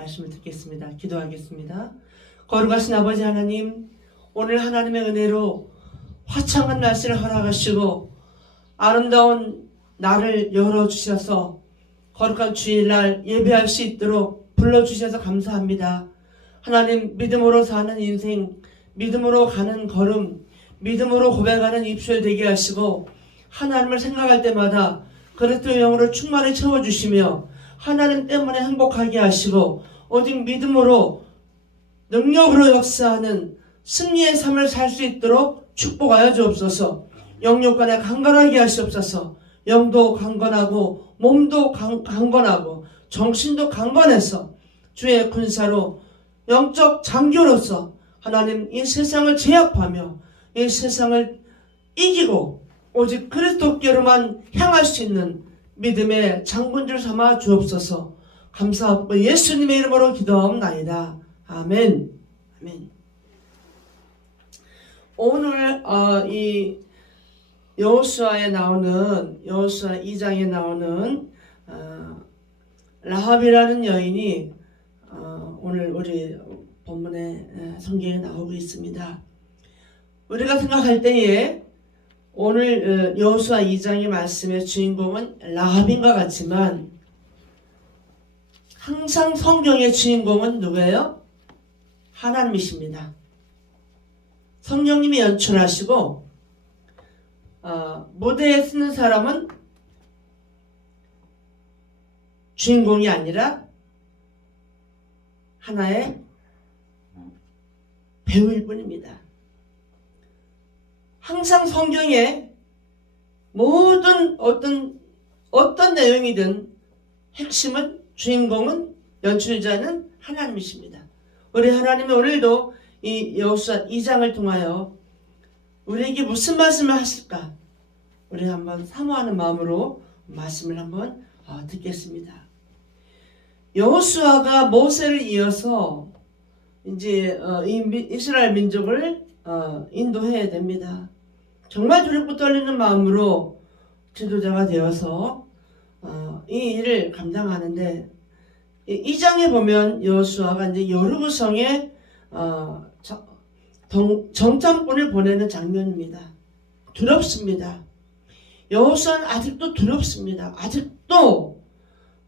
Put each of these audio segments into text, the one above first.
말씀을 듣겠습니다. 기도하겠습니다. 거룩하신 아버지 하나님, 오늘 하나님의 은혜로 화창한 날씨를 허락하시고 아름다운 날을 열어주셔서 거룩한 주일날 예배할 수 있도록 불러주셔서 감사합니다. 하나님, 믿음으로 사는 인생, 믿음으로 가는 걸음, 믿음으로 고백하는 입술 되게 하시고 하나님을 생각할 때마다 그리스도의 영으로 충만히 채워주시며 하나님 때문에 행복하게 하시고 오직 믿음으로 능력으로 역사하는 승리의 삶을 살 수 있도록 축복하여 주옵소서. 영육간에 강건하게 하시옵소서. 영도 강건하고 몸도 강건하고 정신도 강건해서 주의 군사로 영적 장교로서 하나님 이 세상을 제압하며 이 세상을 이기고 오직 그리스도께로만 향할 수 있는 믿음의 장군들 삼아 주옵소서. 감사하고 예수님의 이름으로 기도하옵나이다. 아멘. 아멘. 오늘 이 여호수아에 나오는 여호수아 2장에 나오는 라합이라는 여인이 오늘 우리 본문에 성경에 나오고 있습니다. 우리가 생각할 때에 오늘 여호수아 2장의 말씀의 주인공은 라합인가 같지만 항상 성경의 주인공은 누구예요? 하나님이십니다. 성령님이 연출하시고 무대에 쓰는 사람은 주인공이 아니라 하나의 배우일 뿐입니다. 항상 성경에 모든 어떤 내용이든 핵심은 주인공은 연출자는 하나님이십니다. 우리 하나님은 오늘도 이 여호수아 2장을 통하여 우리에게 무슨 말씀을 하실까? 우리 한번 사모하는 마음으로 말씀을 한번 듣겠습니다. 여호수아가 모세를 이어서 이제 이스라엘 민족을 인도해야 됩니다. 정말 두렵고 떨리는 마음으로 지도자가 되어서 이 일을 감당하는데 이 장에 보면 여호수아가 이제 여리고성에 정탐꾼을 보내는 장면입니다. 두렵습니다. 여호수아는 아직도 두렵습니다. 아직도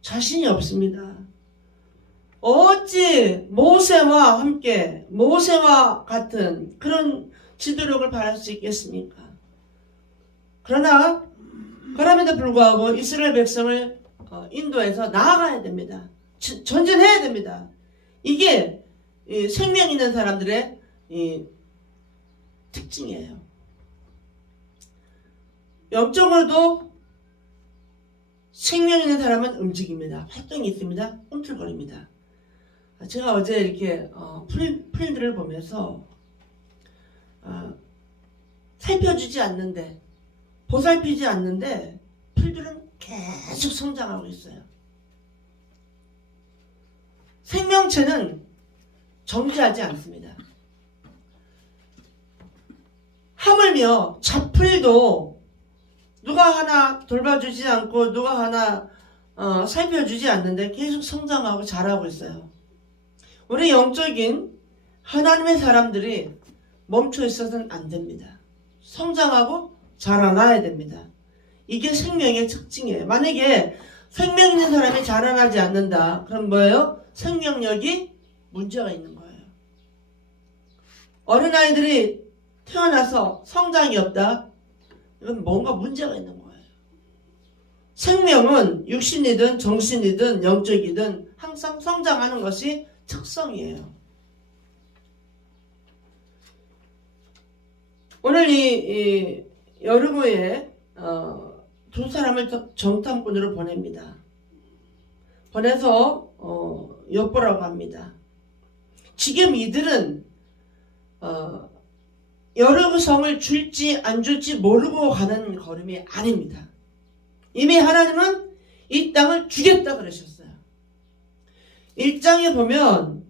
자신이 없습니다. 어찌 모세와 함께 모세와 같은 그런 지도력을 바랄 수 있겠습니까? 그럼에도 불구하고 이스라엘 백성을 인도해서 나아가야 됩니다. 전진해야 됩니다. 이게 생명 있는 사람들의 특징이에요. 영적으로도 생명 있는 사람은 움직입니다. 활동이 있습니다. 꿈틀거립니다. 제가 어제 이렇게 풀들을 보면서 살펴주지 않는데 보살피지 않는데 풀들은 계속 성장하고 있어요. 생명체는 정지하지 않습니다. 하물며 잡풀도 누가 하나 돌봐주지 않고 누가 하나 살펴주지 않는데 계속 성장하고 자라고 있어요. 우리 영적인 하나님의 사람들이 멈춰 있어서는 안 됩니다. 성장하고 자라나야 됩니다. 이게 생명의 특징이에요. 만약에 생명 있는 사람이 자라나지 않는다. 그럼 뭐예요? 생명력이 문제가 있는 거예요. 어린아이들이 태어나서 성장이 없다. 이건 뭔가 문제가 있는 거예요. 생명은 육신이든 정신이든 영적이든 항상 성장하는 것이 특성이에요. 오늘 이 여리고에 두 사람을 정탐꾼으로 보냅니다. 보내서 엿보라고 합니다. 지금 이들은 여리고성을 줄지 안 줄지 모르고 가는 걸음이 아닙니다. 이미 하나님은 이 땅을 주겠다 그러셨어요. 1장에 보면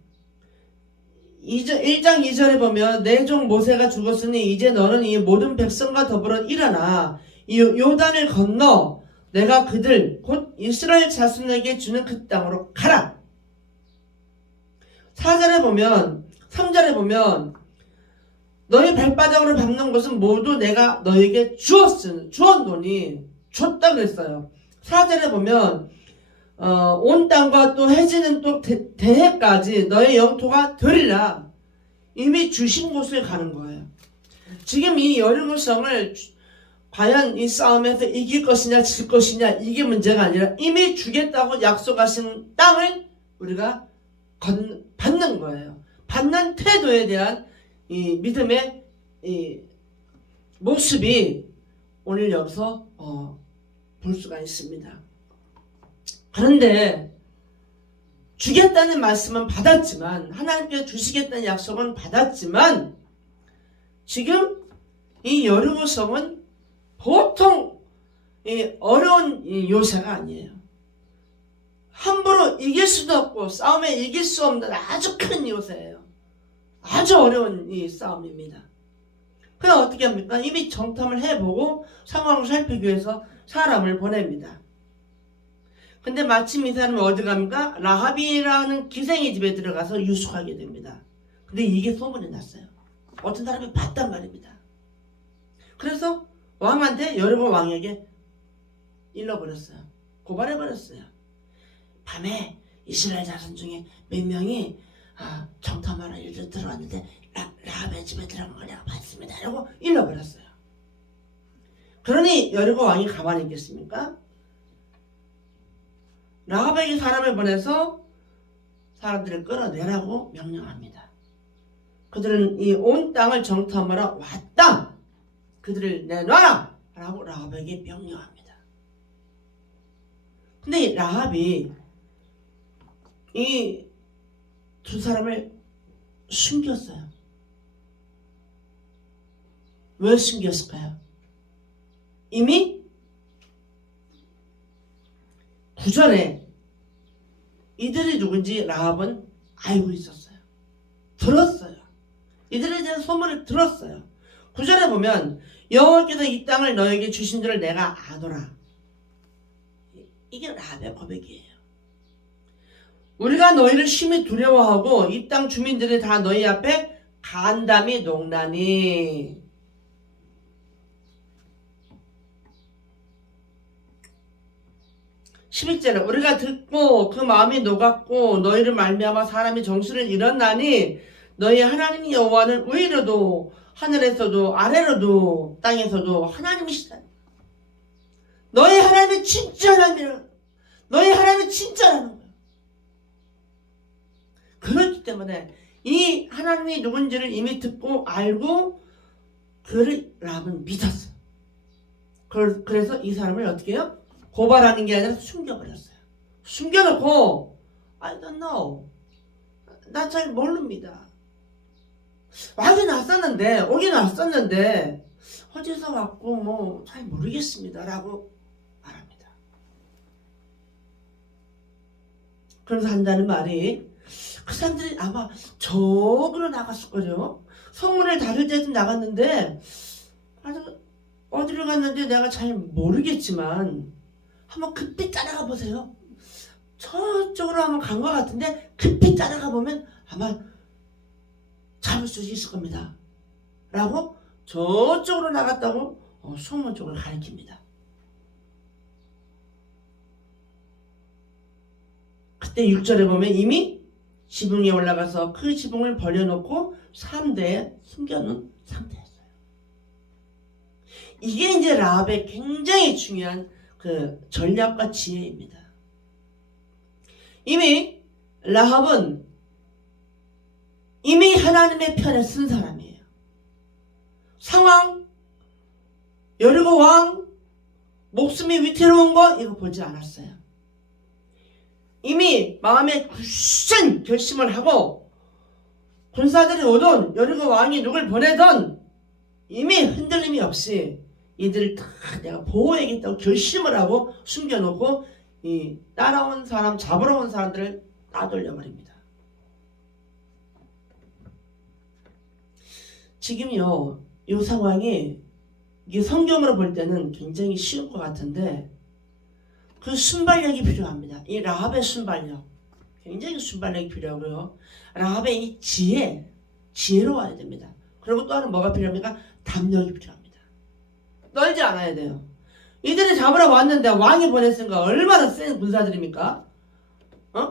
1장 2절에 보면 내 종 모세가 죽었으니 이제 너는 이 모든 백성과 더불어 일어나 이 요단을 건너 내가 그들 곧 이스라엘 자손에게 주는 그 땅으로 가라. 4절에 보면 3절에 보면 너희 발바닥으로 밟는 것은 모두 내가 너에게 주었노니 줬다 그랬어요. 4절에 보면 온 땅과 또 해지는 또 대해까지 너의 영토가 되리라. 이미 주신 곳을 가는 거예요. 지금 이 여리고성을 과연 이 싸움에서 이길 것이냐 질 것이냐 이게 문제가 아니라 이미 주겠다고 약속하신 땅을 우리가 받는 거예요. 받는 태도에 대한 이 믿음의 이 모습이 오늘 여기서 볼 수가 있습니다. 그런데 주겠다는 말씀은 받았지만, 하나님께서 주시겠다는 약속은 받았지만, 지금 이 여리고성은 보통 어려운 요새가 아니에요. 함부로 이길 수도 없고 싸움에 이길 수 없는 아주 큰 요새예요. 아주 어려운 이 싸움입니다. 그럼 어떻게 합니까? 이미 정탐을 해보고 상황을 살피기 위해서 사람을 보냅니다. 근데 마침 이 사람이 어디 갑니까? 라합이라는 기생의 집에 들어가서 유숙하게 됩니다. 근데 이게 소문이 났어요. 어떤 사람이 봤단 말입니다. 그래서 왕한테 여리고 왕에게 일러버렸어요. 고발해버렸어요. 밤에 이스라엘 자손 중에 몇 명이 정탐하러 일로 들어왔는데 라합의 집에 들어간 걸 내가 봤습니다. 라고 일러버렸어요. 그러니 여리고 왕이 가만히 있겠습니까? 라합에게 사람을 보내서 사람들을 끌어내라고 명령합니다. 그들은 이 온 땅을 정탐하러 왔다. 그들을 내놔라! 라고 라합에게 명령합니다. 근데 라합이 이 두 사람을 숨겼어요. 왜 숨겼을까요? 이미 9절에 이들이 누군지 라합은 알고 있었어요. 들었어요. 이들에 대한 소문을 들었어요. 9절에 보면 여호와께서 이 땅을 너에게 주신 줄을 내가 아노라. 이게 라합의 고백이에요. 우리가 너희를 심히 두려워하고 이 땅 주민들이 다 너희 앞에 간담이 녹나니. 11절에 우리가 듣고 그 마음이 녹았고 너희를 말미암아 사람이 정신을 잃었나니 너희 하나님 여호와는 위로도 하늘에서도 아래로도 땅에서도 하나님이시다. 너희 하나님은 진짜 하나님이라. 너희 하나님은 진짜라는 거예요. 그렇기 때문에 이 하나님이 누군지를 이미 듣고 알고 그를 라합은 믿었어요. 그래서 이 사람을 어떻게 해요? 고발하는 게 아니라 숨겨버렸어요. 숨겨놓고 I don't know. 난 잘 모릅니다. 오긴 왔었는데 어디서 왔고 뭐 잘 모르겠습니다. 라고 말합니다. 그러면서 한다는 말이 그 사람들이 아마 저으로 나갔을 거죠. 성문을 닫을 때쯤 나갔는데 아주 어디로 갔는지 내가 잘 모르겠지만 한번 급히 따라가 보세요. 저쪽으로 한번 간 것 같은데 급히 따라가 보면 아마 잡을 수 있을 겁니다. 라고 저쪽으로 나갔다고 성문 쪽을 가리킵니다. 그때 6절에 보면 이미 지붕에 올라가서 그 지붕을 버려놓고 3대에 숨겨놓은 상태였어요. 이게 이제 라합의 굉장히 중요한 그 전략과 지혜입니다. 이미 라합은 이미 하나님의 편에 쓴 사람이에요. 상황, 여리고 왕, 목숨이 위태로운 거 이거 보지 않았어요. 이미 마음에 굳은 결심을 하고 군사들이 오던 여리고 왕이 누굴 보내던 이미 흔들림이 없이 이들을 다 내가 보호해야겠다고 결심을 하고 숨겨놓고 이 따라온 사람, 잡으러 온 사람들을 따돌려버립니다. 지금요, 이 상황이 이게 성경으로 볼 때는 굉장히 쉬운 것 같은데 그 순발력이 필요합니다. 이 라합의 순발력. 굉장히 순발력이 필요하고요. 라합의 이 지혜로워야 됩니다. 그리고 또 하나 뭐가 필요합니까? 담력이 필요합니다. 떨지 않아야 돼요. 이들이 잡으러 왔는데 왕이 보냈으니까 얼마나 센 군사들입니까?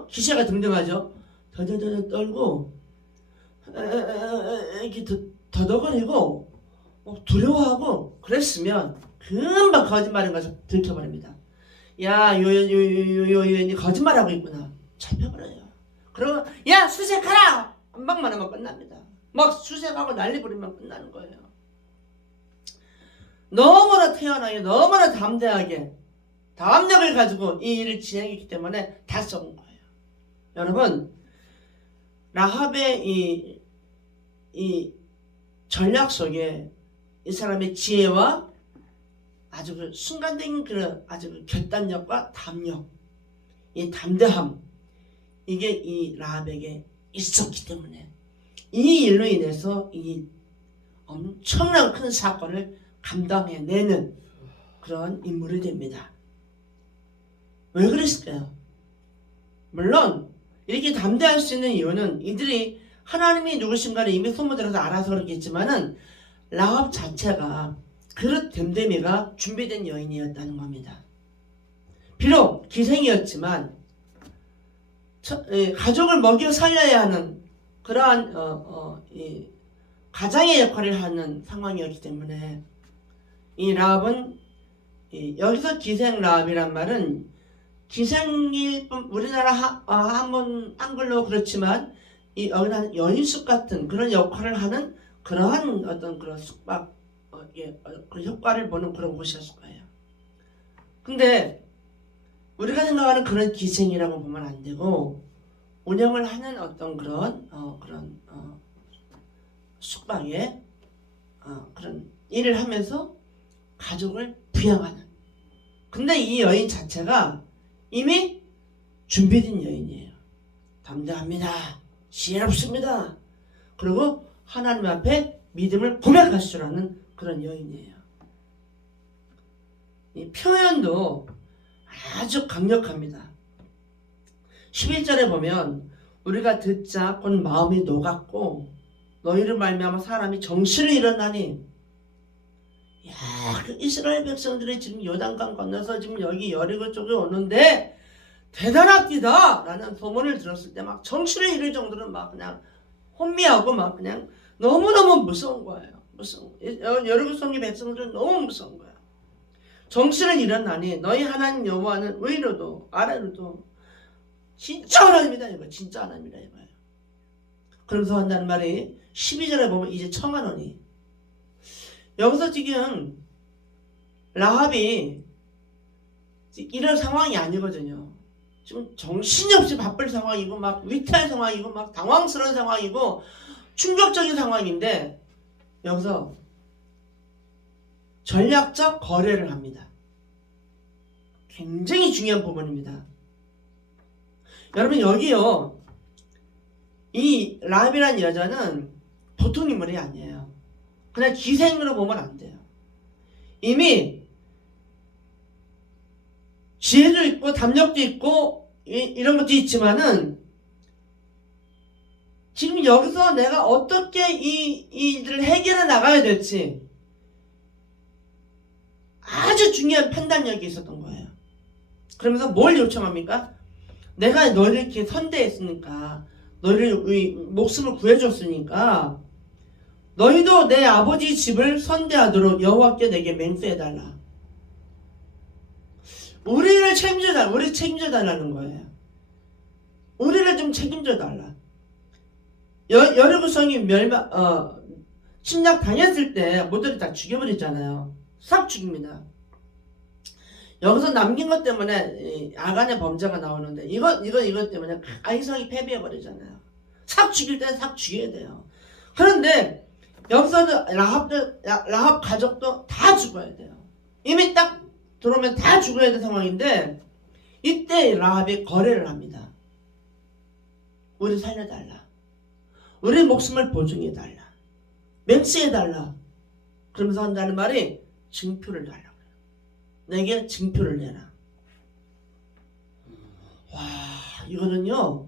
기세가 등등하죠. 더더더 떨고 이렇게 더덕거리고 두려워하고 그랬으면 금방 거짓말인 것을 들켜버립니다. 야, 요연이 거짓말하고 있구나. 잡혀버려요. 그러고 야, 수색하라! 한 방만 하면 끝납니다. 막 수색하고 난리 부리면 끝나는 거예요. 너무나 태연하게, 너무나 담대하게 담력을 가지고 이 일을 진행했기 때문에 다 썩은 거예요. 여러분, 라합의 이 전략 속에 이 사람의 지혜와 아주 그 순간적인 그런 아주 그 결단력과 담력, 이 담대함, 이게 이 라합에게 있었기 때문에 이 일로 인해서 이 엄청난 큰 사건을 감당해내는 그런 인물이 됩니다. 왜 그랬을까요? 물론 이렇게 담대할 수 있는 이유는 이들이 하나님이 누구신가를 이미 소문들어서 알아서 그렇겠지만은 라합 자체가 그릇 됨됨이가 준비된 여인이었다는 겁니다. 비록 기생이었지만 가족을 먹여 살려야 하는 그러한 가장의 역할을 하는 상황이었기 때문에 이 라합은 여기서 기생 라합이란 말은 기생일 뿐 우리나라 한글로 그렇지만 이 여기는 연인숙 같은 그런 역할을 하는 그러한 어떤 그런 숙박 그 효과를 보는 그런 곳이었을 거예요. 근데 우리가 생각하는 그런 기생이라고 보면 안 되고 운영을 하는 어떤 그런 숙박에 그런 일을 하면서 가족을 부양하는. 근데 이 여인 자체가 이미 준비된 여인이에요. 담대합니다. 지혜롭습니다. 그리고 하나님 앞에 믿음을 고백할 줄 아는 그런 여인이에요. 이 표현도 아주 강력합니다. 11절에 보면 우리가 듣자 곧 마음이 녹았고 너희를 말미암아 사람이 정신을 잃었나니. 야, 그 이스라엘 백성들이 지금 요단강 건너서 지금 여기 여리고 쪽에 오는데 대단합니다 라는 소문을 들었을 때 막 정신을 잃을 정도로 막 그냥 혼미하고 막 그냥 너무너무 무서운 거예요. 여리고 성리 백성들은 너무 무서운 거예요. 정신을 잃었나니 너희 하나님 여호와는 위로도 아래로도 진짜 하나님이다 이거. 진짜 하나님이다 이거예요. 그러면서 한다는 말이 12절에 보면 이제 청하노니. 여기서 지금 라합이 이런 상황이 아니거든요. 지금 정신이 없이 바쁠 상황이고 막 위태한 상황이고 막 당황스러운 상황이고 충격적인 상황인데 여기서 전략적 거래를 합니다. 굉장히 중요한 부분입니다. 여러분 여기요, 이 라합이라는 여자는 보통 인물이 아니에요. 그냥 기생으로 보면 안 돼요. 이미 지혜도 있고 담력도 있고 이런 것도 있지만은 지금 여기서 내가 어떻게 이 일들을 해결해 나가야 될지 아주 중요한 판단력이 있었던 거예요. 그러면서 뭘 요청합니까? 내가 너를 이렇게 선대했으니까, 너를 목숨을 구해줬으니까 너희도 내 아버지 집을 선대하도록 여호와께 내게 맹세해달라. 우리를 책임져달라. 우리 책임져달라는 거예요. 우리를 좀 책임져달라. 여리고 성이 침략 당했을 때 모두를 다 죽여버리잖아요. 싹 죽입니다. 여기서 남긴 것 때문에 아간의 범죄가 나오는데 이것 때문에 아이성이 패배해버리잖아요. 싹 죽일 때는 싹 죽여야 돼요. 그런데 여기서도 라합 가족도 다 죽어야 돼요. 이미 딱 들어오면 다 죽어야 되는 상황인데 이때 라합이 거래를 합니다. 우리 살려달라. 우리 목숨을 보증해달라. 맹세해달라. 그러면서 한다는 말이 증표를 달라고요. 내게 증표를 내라. 와, 이거는요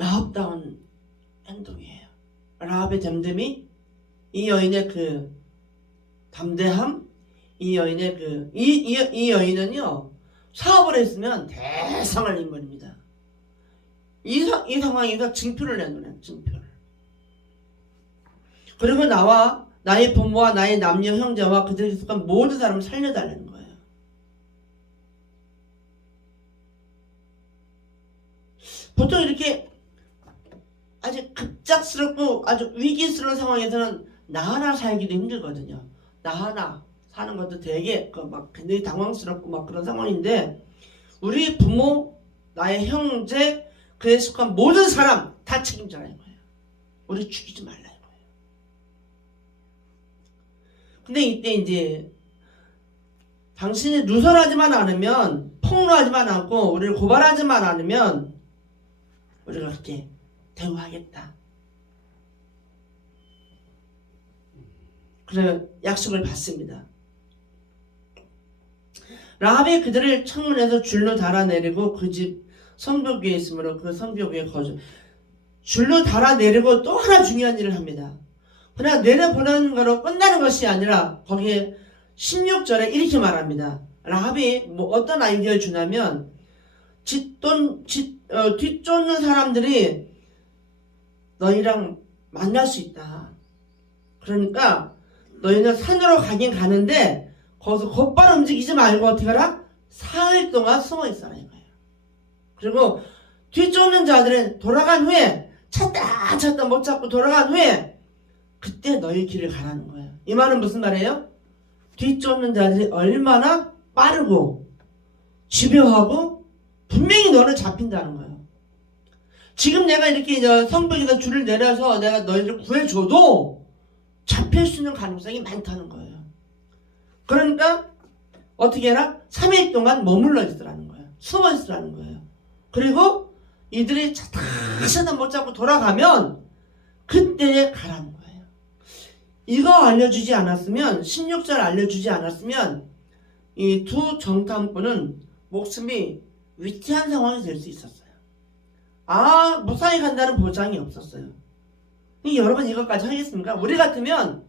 라합다운 행동이에요. 라합의 됨됨이, 이 여인의 그 담대함, 이 여인의 이 여인은요, 사업을 했으면 대성할 인물입니다. 이 상황에서 징표를 내놓는 징표를. 그리고 나의 부모와 나의 남녀 형제와 그들에게 속한 모든 사람을 살려달라는 거예요. 보통 이렇게 아주 급작스럽고 아주 위기스러운 상황에서는 나 하나 살기도 힘들거든요. 나 하나 사는 것도 되게 막 굉장히 당황스럽고 막 그런 상황인데, 우리 부모, 나의 형제, 그에 속한 모든 사람 다 책임져라는 거예요. 우리 죽이지 말라는 거예요. 근데 이때 이제 당신이 누설하지만 않으면, 폭로하지만 않고 우리를 고발하지만 않으면 우리가 그렇게 대우하겠다. 그래 약속을 받습니다. 라합이 그들을 창문에서 줄로 달아내리고 그 집 성벽 위에 있으므로 그 성벽 위에 거주. 줄로 달아내리고 또 하나 중요한 일을 합니다. 그냥 내려보내는 거로 끝나는 것이 아니라 거기에 16절에 이렇게 말합니다. 라합이 어떤 아이디어를 주냐면, 뒤쫓는 사람들이 너희랑 만날 수 있다. 그러니까 너희는 산으로 가긴 가는데 거기서 곧바로 움직이지 말고 어떻게 하라? 사흘 동안 숨어 있어라 이거예요. 그리고 뒤쫓는 자들은 돌아간 후에 찾다 못 찾고 돌아간 후에 그때 너희 길을 가라는 거예요. 이 말은 무슨 말이에요? 뒤쫓는 자들이 얼마나 빠르고 집요하고 분명히 너는 잡힌다는 거예요. 지금 내가 이렇게 성벽에서 줄을 내려서 내가 너희를 구해줘도 잡힐 수 있는 가능성이 많다는 거예요. 그러니까 어떻게 해라? 3일 동안 머물러 있으라는 거예요. 숨어 있으라는 거예요. 그리고 이들이 찾다 못 잡고 돌아가면 그때에 가라는 거예요. 이거 알려주지 않았으면, 16절 알려주지 않았으면 이 두 정탐꾼은 목숨이 위태한 상황이 될 수 있었어요. 무사히 간다는 보장이 없었어요. 여러분 이것까지 하겠습니까? 우리 같으면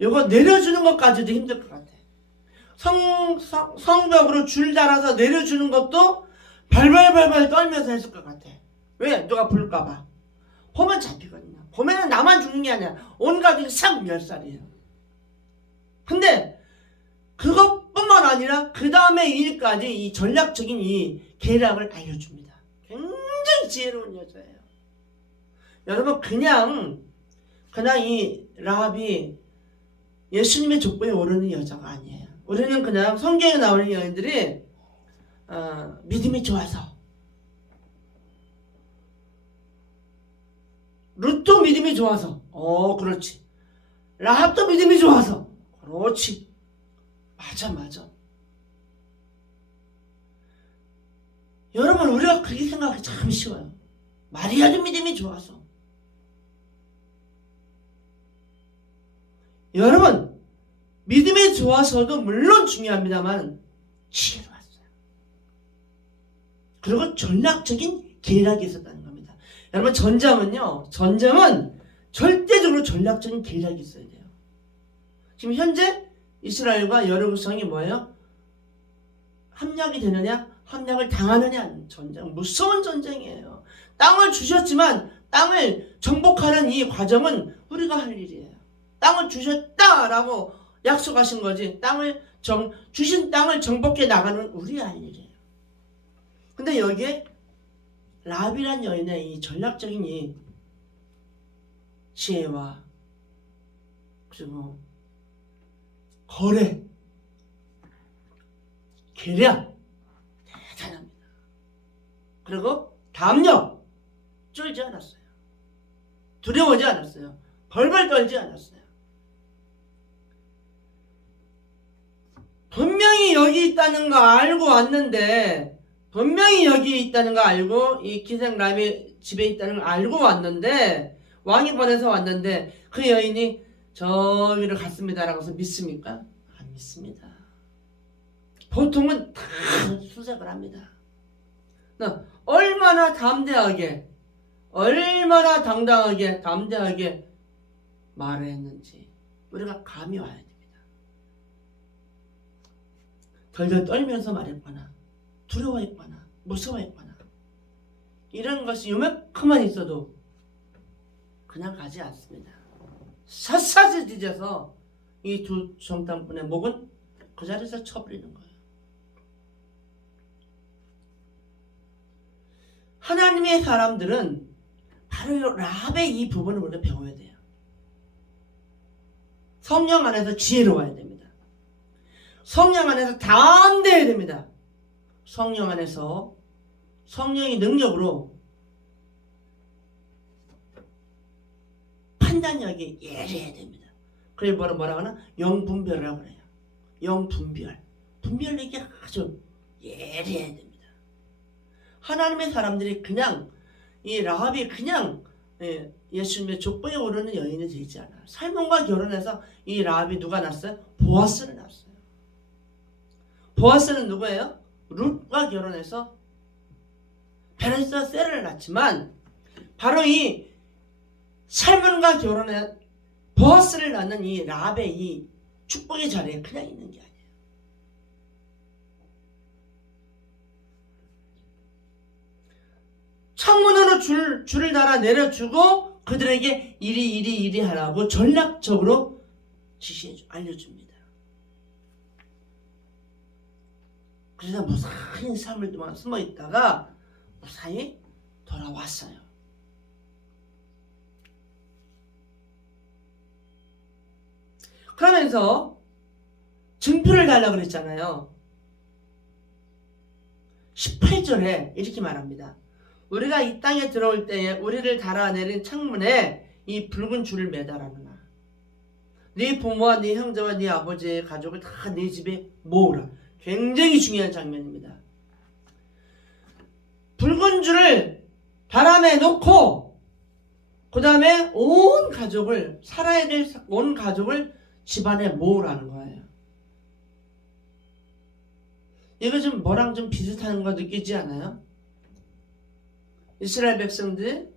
이거 내려주는 것까지도 힘들 것 같아. 성벽으로 줄 달아서 내려주는 것도 발발발발 떨면서 했을 것 같아. 왜? 누가 볼까봐. 보면 잡히거든요. 보면은 나만 죽는 게 아니라 온 가족이 싹 멸살이에요. 근데 그것뿐만 아니라 그 다음에 일까지 이 전략적인 이 계략을 알려줍니다. 굉장히 지혜로운 여자예요. 여러분 그냥 이 라합이 예수님의 족보에 오르는 여자가 아니에요. 우리는 그냥 성경에 나오는 여인들이 믿음이 좋아서, 룻도 믿음이 좋아서, 그렇지. 라합도 믿음이 좋아서, 그렇지. 맞아. 여러분 우리가 그렇게 생각하기 참 쉬워요. 마리아도 믿음이 좋아서. 여러분 믿음이 좋아서도 물론 중요합니다만 지혜로 왔어요. 그리고 전략적인 계략이 있었다는 겁니다. 여러분 전쟁은 절대적으로 전략적인 계략이 있어야 돼요. 지금 현재 이스라엘과 여러 구성이 뭐예요? 함락이 되느냐, 함락을 당하느냐 전쟁. 무서운 전쟁이에요. 땅을 주셨지만 땅을 정복하는 이 과정은 우리가 할 일이에요. 땅을 주셨다라고 약속하신 거지, 주신 땅을 정복해 나가는 우리 할 일이에요. 근데 여기에 라합이란 여인의 이 전략적인 이 지혜와 그리고 거래, 계략 대단합니다. 그리고 담력 쫄지 않았어요. 두려워하지 않았어요. 벌벌 떨지 않았어요. 분명히 여기 있다는 거 알고 왔는데, 분명히 여기 있다는 거 알고 이 기생 라합의 집에 있다는 걸 알고 왔는데, 왕이 보내서 왔는데 그 여인이 저기를 갔습니다라고 해서 믿습니까? 안 믿습니다. 보통은 다 수색을 합니다. 얼마나 담대하게, 얼마나 당당하게 담대하게 말을 했는지 우리가 감이 와야 됩니다. 덜덜 떨면서 말했거나 두려워했거나 무서워했거나 이런 것이 요만큼만 있어도 그냥 가지 않습니다. 샅샅이 뒤져서 이 두 정탐꾼의 목은 그 자리에서 쳐버리는 거예요. 하나님의 사람들은 바로 라합의 이 부분을 우리가 배워야 돼요. 성령 안에서 지혜로워야 됩니다. 성령 안에서 담대해야 됩니다. 성령 안에서 성령의 능력으로 판단력이 예리해야 됩니다. 그래서 뭐라 하나? 영분별이라고 그래요. 영분별. 분별력이 아주 예리해야 됩니다. 하나님의 사람들이 그냥 이 라합이 그냥 예수님의 족보에 오르는 여인이 되지 않아요. 살몬과 결혼해서 이 라합이 누가 낳았어요? 보아스를 낳았어요. 보아스는 누구예요? 룻과 결혼해서 베레스와 셀을 낳지만 바로 이 살몬과 결혼해 보아스를 낳는 이 라합의 이 축복의 자리에 그냥 있는 게 아니에요. 창문으로 줄을 달아 내려주고 그들에게 이리 하라고 전략적으로 알려줍니다. 그래서 무사히 삶을 동안 숨어 있다가 무사히 돌아왔어요. 그러면서 증표를 달라고 그랬잖아요. 18절에 이렇게 말합니다. 우리가 이 땅에 들어올 때에 우리를 달아내린 창문에 이 붉은 줄을 매달아놔. 네 부모와 네 형제와 네 아버지의 가족을 다 네 집에 모으라. 굉장히 중요한 장면입니다. 붉은 줄을 바람에 놓고 그 다음에 온 가족을 살아야 될 온 가족을 집안에 모으라는 거예요. 이거 좀 뭐랑 좀 비슷한 거 느끼지 않아요? 이스라엘 백성들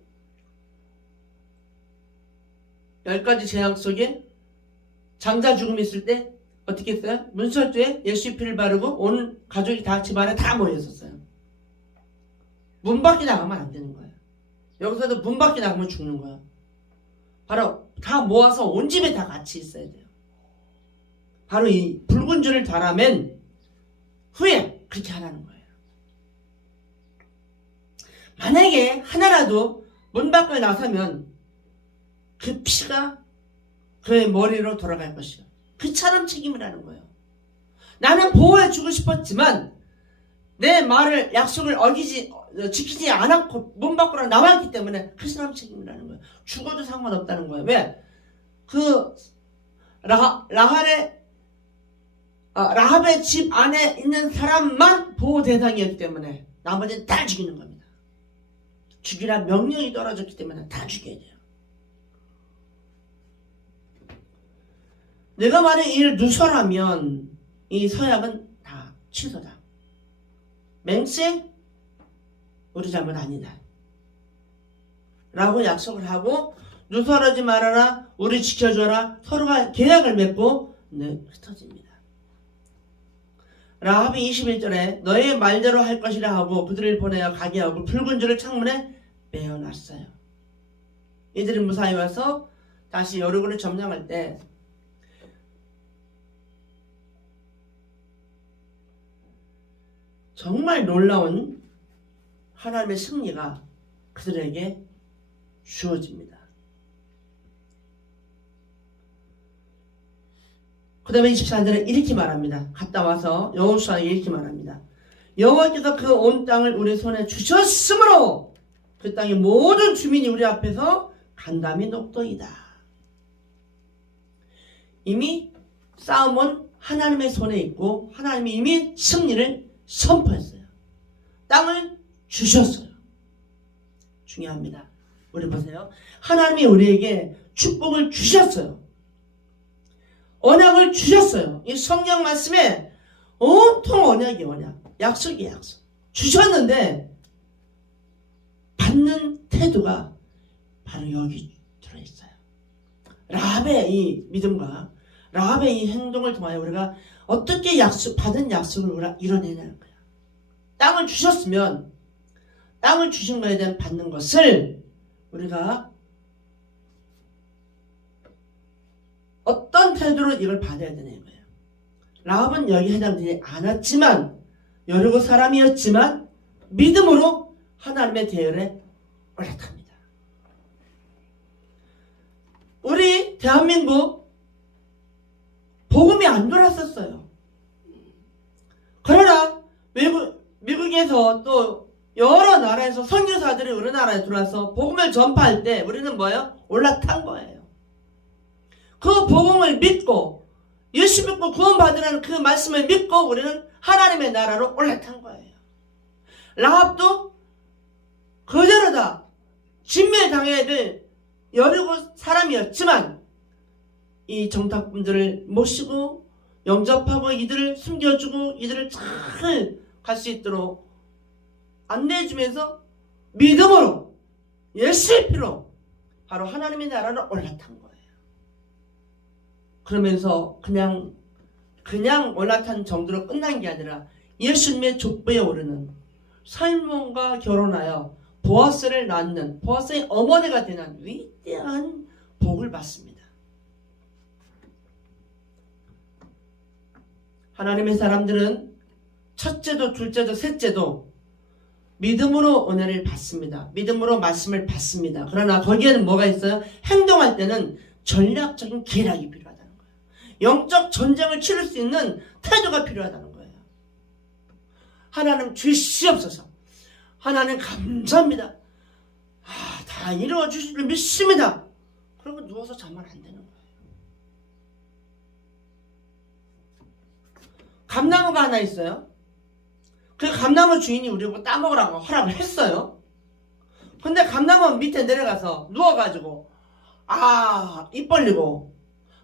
10가지 재앙 속에 장자 죽음이 있을 때 어떻게 했어요? 문설주에 예수의 피를 바르고 온 가족이 다 집안에 다 모였었어요. 문 밖에 나가면 안 되는 거예요. 여기서도 문 밖에 나가면 죽는 거예요. 바로 다 모아서 온 집에 다 같이 있어야 돼요. 바로 이 붉은 줄을 달아맨 후에 그렇게 하라는 거예요. 만약에 하나라도 문 밖을 나서면 그 피가 그의 머리로 돌아갈 것이요. 그처럼 책임을 하는 거예요. 나는 보호해주고 싶었지만 내 말을 약속을 지키지 않았고 문 밖으로 나왔기 때문에 그 사람 책임을 하는 거예요. 죽어도 상관없다는 거예요. 왜? 그 라합의 집 안에 있는 사람만 보호 대상이었기 때문에 나머지는 다 죽이는 겁니다. 죽이라 명령이 떨어졌기 때문에 다 죽여야 돼요. 내가 만약 이를 누설하면 이 서약은 다 취소다. 맹세? 우리 잘못 아니다. 라고 약속을 하고 누설하지 말아라. 우리 지켜줘라. 서로가 계약을 맺고 흩어집니다. 라합이 21절에 너의 말대로 할 것이라 하고 그들을 보내어 가게 하고 붉은 줄을 창문에 매어놨어요. 이들이 무사히 와서 다시 여리고를 점령할 때 정말 놀라운 하나님의 승리가 그들에게 주어집니다. 그 다음에 24절에 이렇게 말합니다. 갔다 와서 여호수아에게 이렇게 말합니다. 여호와께서 그 온 땅을 우리 손에 주셨으므로 그 땅의 모든 주민이 우리 앞에서 간담이 녹도이다. 이미 싸움은 하나님의 손에 있고 하나님이 이미 승리를 선포했어요. 땅을 주셨어요. 중요합니다. 우리 보세요. 하나님이 우리에게 축복을 주셨어요. 언약을 주셨어요. 이 성경 말씀에 온통 언약이 언약. 약속이 약속. 주셨는데 받는 태도가 바로 여기 들어있어요. 라합의 이 믿음과 라합의 이 행동을 통하여 우리가 어떻게 받은 약속을 우리가 이뤄내냐는 거야. 땅을 주셨으면 땅을 주신 것에 대한 받는 것을 우리가 어떤 태도로 이걸 받아야 되는 거예요. 라합은 여기 해당되지 않았지만 여리고 사람이었지만 믿음으로 하나님의 대열에 올라탑니다. 우리 대한민국 복음이 안 돌았었어요. 그러나 미국에서 또 여러 나라에서 선교사들이 우리나라에 들어와서 복음을 전파할 때 우리는 뭐예요? 올라탄 거예요. 그 복음을 믿고 예수 믿고 구원받으라는 그 말씀을 믿고 우리는 하나님의 나라로 올라탄 거예요. 라합도 그대로다. 진멸당해야 될 여리고 사람이었지만 이 정탐꾼들을 모시고 영접하고 이들을 숨겨주고 이들을 잘 갈 수 있도록 안내해주면서 믿음으로 예수의 피로 바로 하나님의 나라로 올라탄 거예요. 그러면서 그냥 올라탄 정도로 끝난 게 아니라 예수님의 족보에 오르는 살몬과 결혼하여 보아스를 낳는 보아스의 어머니가 되는 위대한 복을 받습니다. 하나님의 사람들은 첫째도 둘째도 셋째도 믿음으로 은혜를 받습니다. 믿음으로 말씀을 받습니다. 그러나 거기에는 뭐가 있어요? 행동할 때는 전략적인 계략이 필요하다는 거예요. 영적 전쟁을 치를 수 있는 태도가 필요하다는 거예요. 하나님 주시옵소서. 하나님 감사합니다. 다 이루어 주실 줄 믿습니다. 그러고 누워서 자면 안 되는 거예요. 감나무가 하나 있어요. 그 감나무 주인이 우리 보고 따먹으라고 허락을 했어요. 근데 감나무 밑에 내려가서 누워가지고 입 벌리고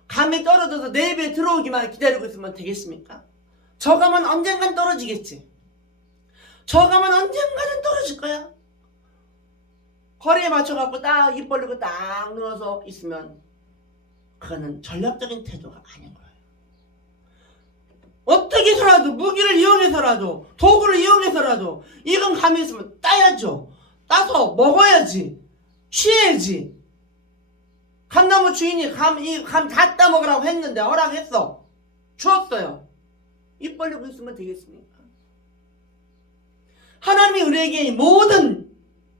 감이 떨어져서 내 입에 들어오기만 기다리고 있으면 되겠습니까? 저 감은 언젠간 떨어지겠지. 저 감은 언젠가는 떨어질 거야. 거리에 맞춰갖고 딱 입 벌리고 딱 누워서 있으면 그거는 전략적인 태도가 아닌 거예요. 어떻게 해서라도 무기를 이용해서라도 도구를 이용해서라도 익은 감이 있으면 따야죠. 따서 먹어야지. 취해야지. 감나무 주인이 이 감 다 따먹으라고 했는데 허락했어. 주었어요. 입 벌리고 있으면 되겠습니까? 하나님이 우리에게 모든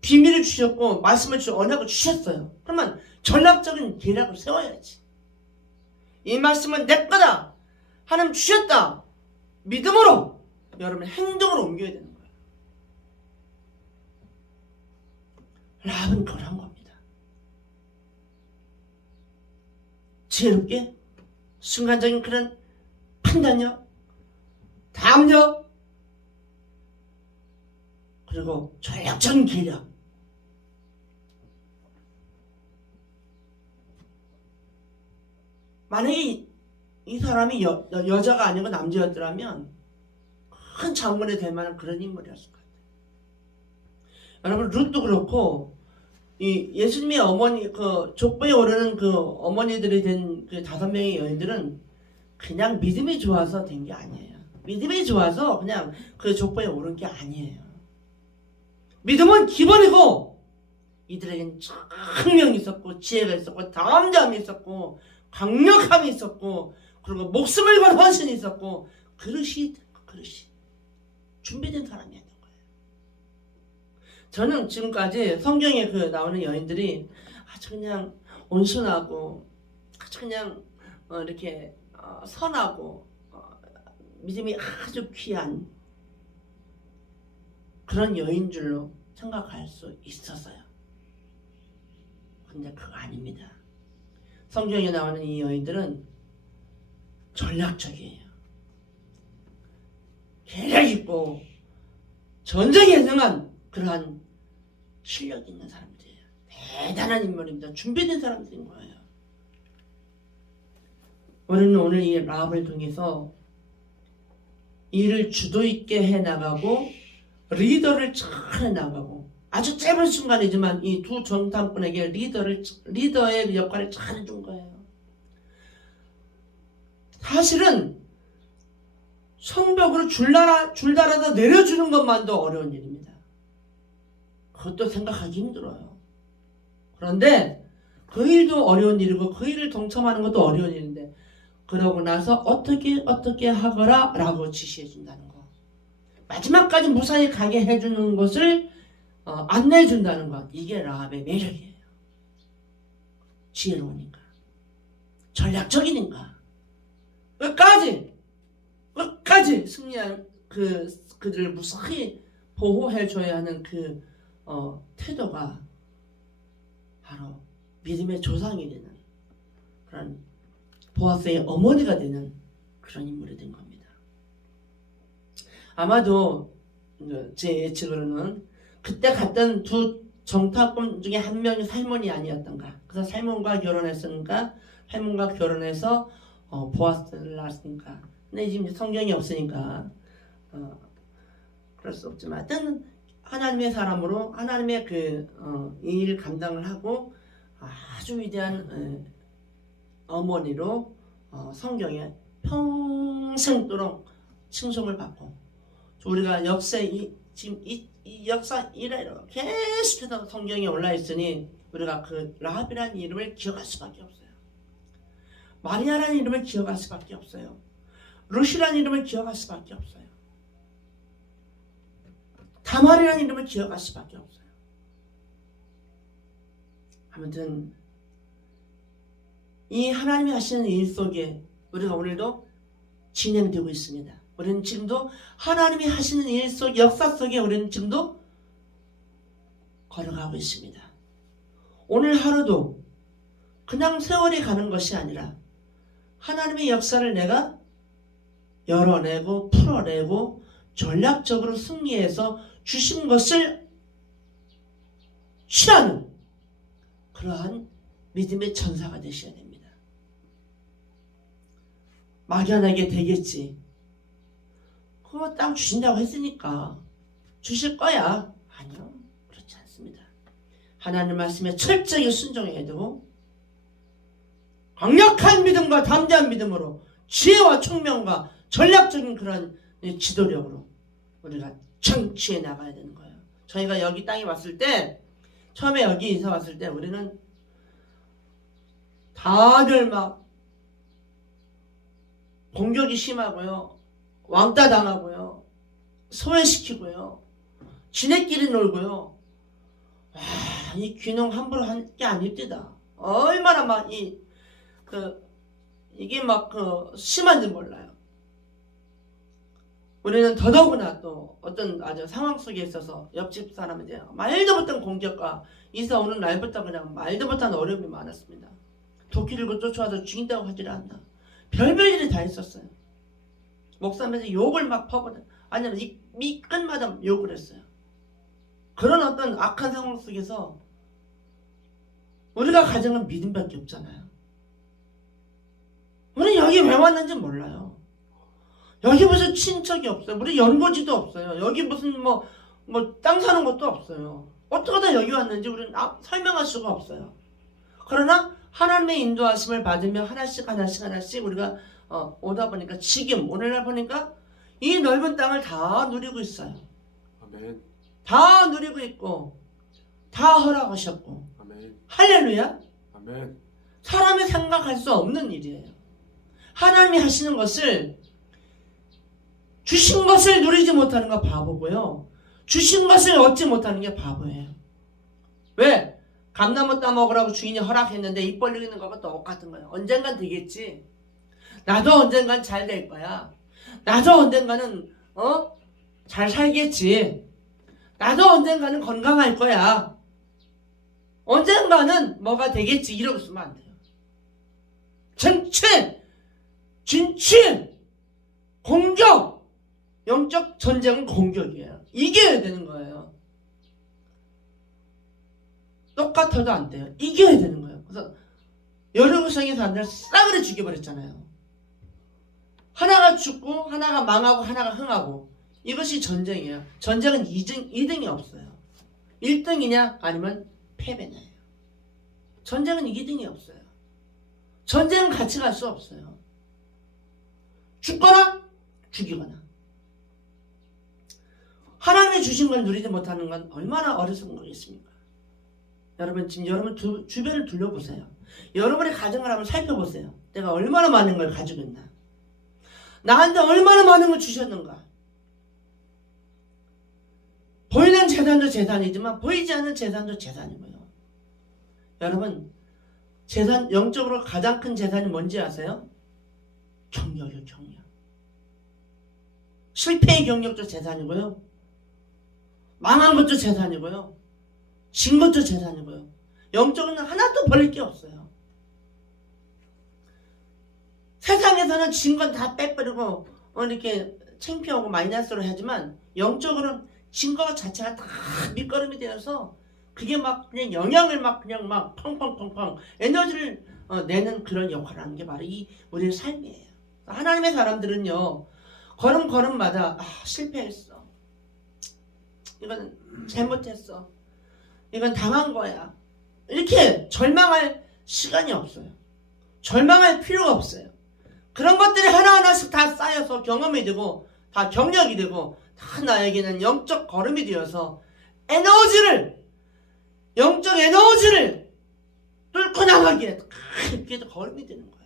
비밀을 주셨고 말씀을 주셨고 언약을 주셨어요. 그러면 전략적인 계략을 세워야지. 이 말씀은 내 거다. 하나님 주셨다. 믿음으로 여러분 행동으로 옮겨야 되는 거예요. 라합은 그걸 한 겁니다. 지혜롭게 순간적인 그런 판단력, 담력, 그리고 전략적인 계략. 만약에 이 사람이 여자가 아니고 남자였더라면 큰 장군이 될 만한 그런 인물이었을 것 같아요. 여러분 룻도 그렇고 이 예수님의 어머니 그 족보에 오르는 그 어머니들이 된 그 5명의 여인들은 그냥 믿음이 좋아서 된 게 아니에요. 믿음이 좋아서 그냥 그 족보에 오른 게 아니에요. 믿음은 기본이고 이들에겐 청명이 있었고 지혜가 있었고 담대함이 있었고 강력함이 있었고 그리고 목숨을 건 헌신이 있었고 그릇이 준비된 사람이었던 거예요. 저는 지금까지 성경에 그 나오는 여인들이 아주 그냥 온순하고 아주 그냥 이렇게 선하고 믿음이 아주 귀한 그런 여인 줄로 생각할 수 있었어요. 근데 그거 아닙니다. 성경에 나오는 이 여인들은 전략적이에요. 계략 있고 전쟁에 능한 그러한 실력 있는 사람들이에요. 대단한 인물입니다. 준비된 사람들인 거예요. 우리는 오늘 이 라합을 통해서 일을 주도 있게 해나가고 리더를 잘 해나가고 아주 짧은 순간이지만 이 두 정탐꾼에게 리더의 역할을 잘 해준 거예요. 사실은 성벽으로 줄달아서 내려주는 것만도 어려운 일입니다. 그것도 생각하기 힘들어요. 그런데 그 일도 어려운 일이고 그 일을 동참하는 것도 어려운 일인데 그러고 나서 어떻게 하거라 라고 지시해 준다는 거. 마지막까지 무사히 가게 해주는 것을 안내해 준다는 것. 이게 라합의 매력이에요. 지혜로우니까. 전략적이니까. 끝까지 승리한 그들을 무사히 보호해줘야 하는 그 태도가 바로 믿음의 조상이 되는 그런 보아스의 어머니가 되는 그런 인물이 된 겁니다. 아마도 제 예측으로는 그때 갔던 두 정탐꾼 중에 한 명이 살몬이 아니었던가. 그래서 살몬과 결혼했으니까 살몬과 결혼해서 보아스를 낳았으니까. 근데 지금 성경이 없으니까 그럴 수 없지만 하여튼 하나님의 사람으로 하나님의 이 일 감당을 하고 아주 위대한 어머니로 성경에 평생도록 칭송을 받고 우리가 지금 이 역사 이래로 계속해서 성경에 올라 있으니 우리가 그 라합이라는 이름을 기억할 수밖에 없어요. 마리아라는 이름을 기억할 수밖에 없어요. 루시라는 이름을 기억할 수밖에 없어요. 다말이라는 이름을 기억할 수밖에 없어요. 아무튼 이 하나님이 하시는 일 속에 우리가 오늘도 진행되고 있습니다. 우리는 지금도 하나님이 하시는 일 속 역사 속에 우리는 지금도 걸어가고 있습니다. 오늘 하루도 그냥 세월이 가는 것이 아니라 하나님의 역사를 내가 열어내고 풀어내고 전략적으로 승리해서 주신 것을 취하는 그러한 믿음의 전사가 되셔야 됩니다. 막연하게 되겠지. 그거 땅 주신다고 했으니까 주실 거야. 아니요. 그렇지 않습니다. 하나님 말씀에 철저히 순종해야 되고 강력한 믿음과 담대한 믿음으로 지혜와 총명과 전략적인 그런 지도력으로 우리가 정치해 나가야 되는 거예요. 저희가 여기 땅에 왔을 때 처음에 여기 이사 왔을 때 우리는 다들 막 공격이 심하고요. 왕따 당하고요. 소외시키고요. 지네끼리 놀고요. 와, 이 귀농 함부로 한 게 아닙니다. 얼마나 막 이게 막 심한지 몰라요. 우리는 더더구나 또 어떤 아주 상황 속에 있어서 옆집 사람한테 말도 못한 공격과 이사 오는 날부터 그냥 말도 못한 어려움이 많았습니다. 도끼를 쫓아와서 죽인다고 하지를 않나. 별별 일이 다 있었어요. 목사님한테 욕을 막 퍼버려. 아니면 이 끝마다 욕을 했어요. 그런 어떤 악한 상황 속에서 우리가 가지는 믿음밖에 없잖아요. 우리 여기 왜 왔는지 몰라요. 여기 무슨 친척이 없어요. 우리 연고지도 없어요. 여기 무슨 땅 사는 것도 없어요. 어떻게 여기 왔는지 우리는 설명할 수가 없어요. 그러나 하나님의 인도하심을 받으며 하나씩 우리가 오다 보니까 지금 오늘날 보니까 이 넓은 땅을 다 누리고 있어요. 아멘. 다 누리고 있고 다 허락하셨고. 아멘. 할렐루야. 아멘. 사람이 생각할 수 없는 일이에요. 하나님이 하시는 것을 주신 것을 누리지 못하는 건 바보고요. 주신 것을 얻지 못하는 게 바보예요. 왜? 감나무 따먹으라고 주인이 허락했는데 입 벌리고 있는 것과 똑같은 거예요. 언젠간 되겠지. 나도 언젠간 잘 될 거야. 나도 언젠가는 잘 살겠지. 나도 언젠가는 건강할 거야. 언젠가는 뭐가 되겠지. 이러고 있으면 안 돼요. 전체 진취 공격. 영적 전쟁은 공격이에요. 이겨야 되는 거예요. 똑같아도 안 돼요. 이겨야 되는 거예요. 그래서 여름우성의 사람들 싸그리 죽여버렸잖아요. 하나가 죽고 하나가 망하고 하나가 흥하고. 이것이 전쟁이에요. 전쟁은 2등이 없어요. 1등이냐 아니면 패배냐예요. 전쟁은 이기등이 없어요. 전쟁은 같이 갈 수 없어요. 죽거나 죽이거나. 하나님이 주신 걸 누리지 못하는 건 얼마나 어리석은 거겠습니까? 여러분 지금 여러분 주변을 둘러보세요. 여러분의 가정을 한번 살펴보세요. 내가 얼마나 많은 걸 가지고 있나. 나한테 얼마나 많은 걸 주셨는가. 보이는 재산도 재산이지만 보이지 않는 재산도 재산이고요. 여러분 재산, 영적으로 가장 큰 재산이 뭔지 아세요? 경력이요. 경력. 실패의 경력도 재산이고요. 망한 것도 재산이고요. 진 것도 재산이고요. 영적으로는 하나도 버릴 게 없어요. 세상에서는 진 건 다 빼버리고 이렇게 창피하고 마이너스로 하지만 영적으로는 진 거 자체가 다 밑거름이 되어서 그게 막 그냥 영향을 그냥 펑펑펑펑 에너지를 내는 그런 역할을 하는 게 바로 이 우리의 삶이에요. 하나님의 사람들은요, 걸음걸음마다 실패했어. 이건 잘못했어. 이건 당한 거야. 이렇게 절망할 시간이 없어요. 절망할 필요가 없어요. 그런 것들이 하나하나씩 다 쌓여서 경험이 되고 다 경력이 되고 다 나에게는 영적 걸음이 되어서 영적 에너지를 뚫고 나가기에 그게 걸음이 되는 거예요.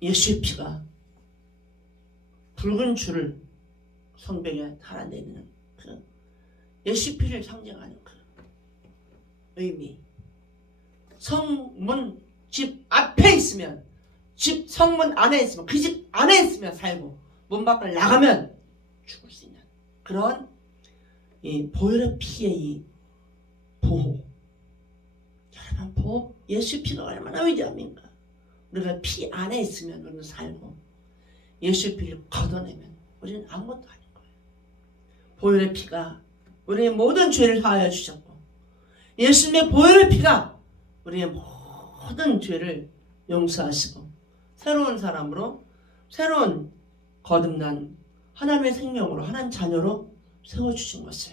예수의 피가 붉은 줄을 성벽에 달아내리는 그 예수의 피를 상징하는 그 의미. 성문 집 앞에 있으면, 집 성문 안에 있으면, 그 집 안에 있으면 살고 문 밖을 나가면 죽을 수 있는 그런 이 보혈의 피의 이 보호. 여러분 보호, 예수의 피가 얼마나 위대합니까? 우리가 피 안에 있으면 우리는 살고 예수의 피를 걷어내면 우리는 아무것도 아닌 거예요. 보혈의 피가 우리의 모든 죄를 사하여 주셨고 예수님의 보혈의 피가 우리의 모든 죄를 용서하시고 새로운 사람으로, 새로운 거듭난 하나님의 생명으로, 하나님 자녀로 세워주신 것을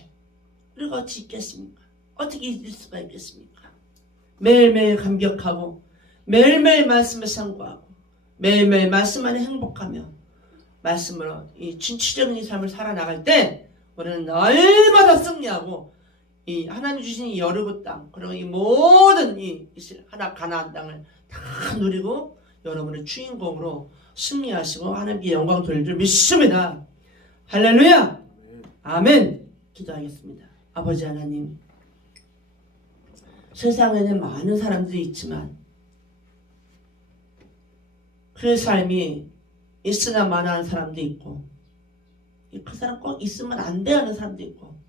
우리가 어찌 잊겠습니까? 어떻게 잊을 수가 있겠습니까? 매일매일 감격하고 매일매일 말씀을 상고하고 매일매일 말씀 안에 행복하며 말씀으로 이 진취적인 이 삶을 살아나갈 때 우리는 날마다 승리하고 이 하나님 주신 이 여리고 땅, 그리고 이 모든 이 하나 가나안 땅을 다 누리고 여러분의 주인공으로 승리하시고 하나님께 영광 돌릴 줄 믿습니다. 할렐루야. 아멘. 기도하겠습니다. 아버지 하나님, 세상에는 많은 사람들이 있지만 그 삶이 있으나 마나한 사람도 있고 그 사람 꼭 있으면 안 돼 하는 사람도 있고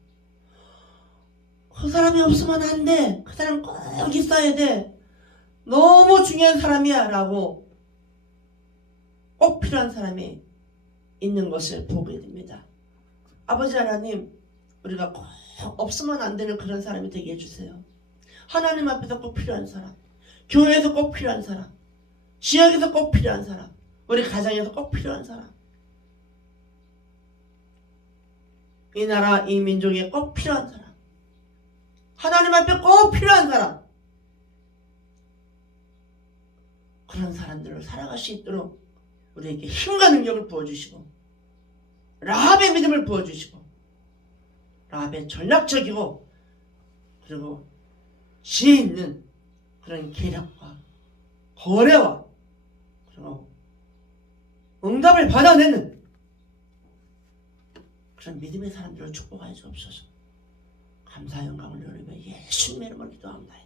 그 사람이 없으면 안 돼, 그 사람 꼭 있어야 돼, 너무 중요한 사람이야 라고 꼭 필요한 사람이 있는 것을 보게 됩니다. 아버지 하나님, 우리가 꼭 없으면 안 되는 그런 사람이 되게 해주세요. 하나님 앞에서 꼭 필요한 사람, 교회에서 꼭 필요한 사람, 지역에서 꼭 필요한 사람, 우리 가정에서 꼭 필요한 사람, 이 나라 이 민족에 꼭 필요한 사람, 하나님 앞에 꼭 필요한 사람, 그런 사람들을 살아갈 수 있도록 우리에게 힘과 능력을 부어주시고 라합의 믿음을 부어주시고 라합의 전략적이고 그리고 지혜 있는 그런 계략과 거래와 그리고 응답을 받아내는 그런 믿음의 사람들을 축복하여 주옵소서. 감사 영광을 돌리며 예수님의 이름으로 기도합니다.